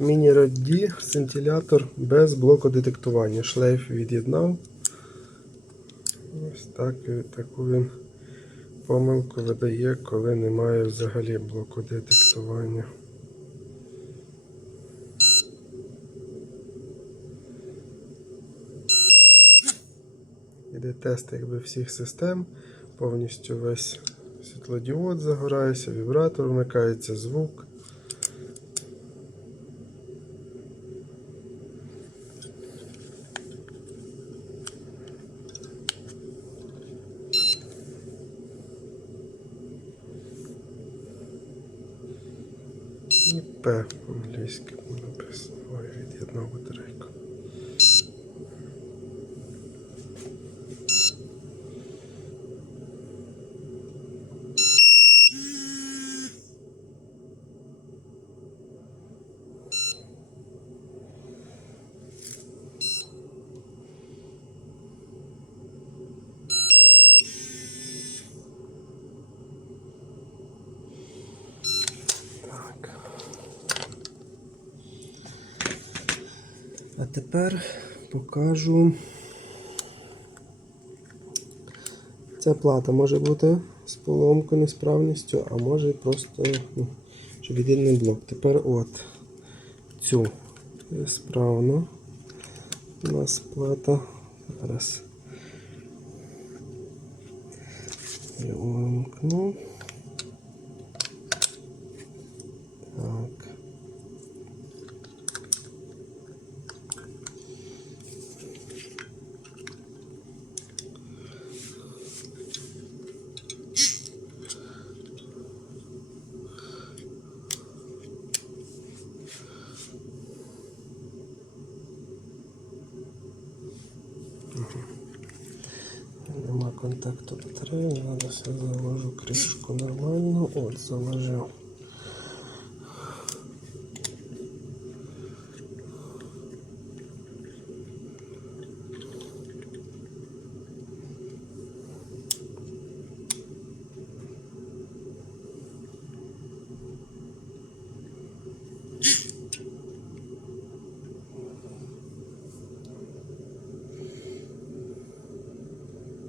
Міні-радді, сцинтилятор без блоку детектування. Шлейф від'єднав. Ось так, таку він помилку видає, коли немає взагалі блоку детектування. Іде тест якби всіх систем. Повністю весь світлодіод загорається, вібратор вмикається, звук. І П англійською написано. Ой, від'єднав батарейку. А тепер покажу. Ця плата може бути з поломкою, несправністю, а може просто ну, щоб єдиний блок. Тепер от цю справно. У нас плата. Зараз. Я увімкну. Нема контакту батареї, зараз я заложу кришку нормально. От, заложив.